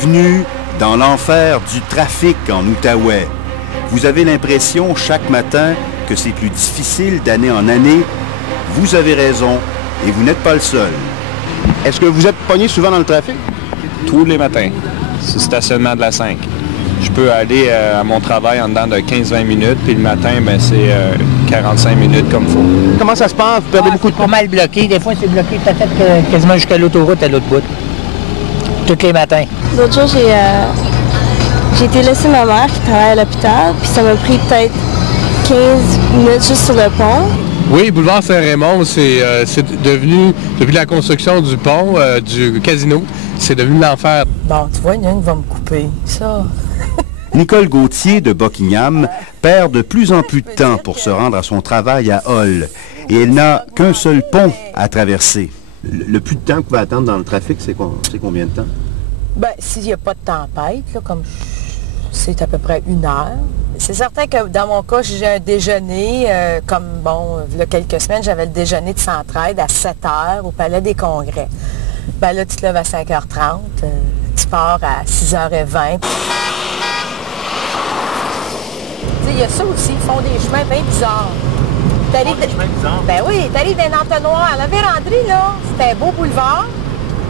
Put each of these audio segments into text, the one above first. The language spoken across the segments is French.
Bienvenue dans l'enfer du trafic en Outaouais. Vous avez l'impression chaque matin que c'est plus difficile d'année en année. Vous avez raison et vous n'êtes pas le seul. Est-ce que vous êtes pogné souvent dans le trafic? Tous les matins, c'est le stationnement de la 5. Je peux aller à mon travail en dedans de 15-20 minutes, puis le matin, c'est 45 minutes comme il faut. Comment ça se passe? Vous perdez beaucoup de temps? Pas mal bloqué. Des fois, c'est bloqué peut-être quasiment jusqu'à l'autoroute à l'autre bout. Tous les matins. L'autre jour, j'ai été laisser ma mère qui travaille à l'hôpital, puis ça m'a pris peut-être 15 minutes juste sur le pont. Oui, boulevard Saint-Raymond, c'est devenu, depuis la construction du pont, du casino, c'est devenu l'enfer. Bon, tu vois, il y en a qui va me couper. Ça. Nicole Gauthier de Buckingham perd de plus en plus de temps pour se rendre à son travail à Hull. Et elle n'a qu'un seul pont à traverser. Le plus de temps que vous pouvez attendre dans le trafic, c'est combien de temps? Ben, s'il n'y a pas de tempête, là, comme c'est à peu près 1 heure. C'est certain que dans mon cas, j'ai un déjeuner, il y a quelques semaines, j'avais le déjeuner de Centraide à 7 heures au Palais des Congrès. Ben là, tu te lèves à 5h30, tu pars à 6h20. Il y a ça aussi, ils font des chemins bien bizarres. Ben oui, t'arrives d'un entonnoir. La Vérandrie, là, c'est un beau boulevard.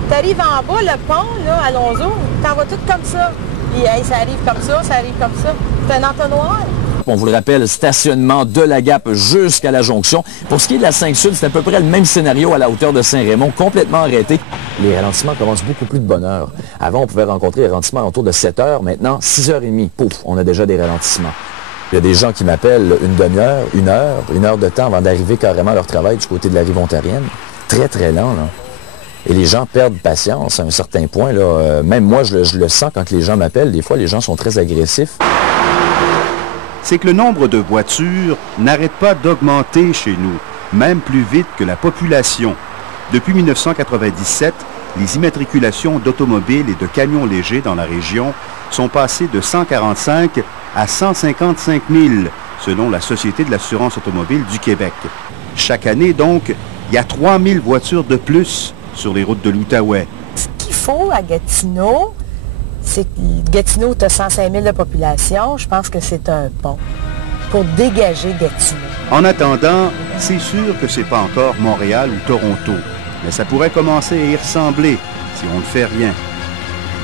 T'arrives en bas, le pont, là, à Lonzo, t'en vas tout comme ça. Puis, hey, ça arrive comme ça, ça arrive comme ça. C'est un entonnoir. On vous le rappelle, stationnement de la Gap jusqu'à la jonction. Pour ce qui est de la 5 Sud, c'est à peu près le même scénario à la hauteur de Saint-Raymond, complètement arrêté. Les ralentissements commencent beaucoup plus de bonne heure. Avant, on pouvait rencontrer les ralentissements autour de 7 heures. Maintenant, 6h30, pouf, on a déjà des ralentissements. Il y a des gens qui m'appellent une demi-heure, 1 heure de temps avant d'arriver carrément à leur travail du côté de la rive ontarienne. Très, très lent, là. Et les gens perdent patience à un certain point, là. Même moi, je le sens quand les gens m'appellent. Des fois, les gens sont très agressifs. C'est que le nombre de voitures n'arrête pas d'augmenter chez nous, même plus vite que la population. Depuis 1997, les immatriculations d'automobiles et de camions légers dans la région sont passées de 145 à 155 000, selon la Société de l'assurance automobile du Québec. Chaque année, donc, il y a 3 000 voitures de plus sur les routes de l'Outaouais. Ce qu'il faut à Gatineau, c'est que Gatineau, tu as 105 000 de population. Je pense que c'est un pont pour dégager Gatineau. En attendant, c'est sûr que c'est pas encore Montréal ou Toronto, mais ça pourrait commencer à y ressembler si on ne fait rien.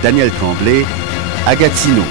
Daniel Tremblay, à Gatineau.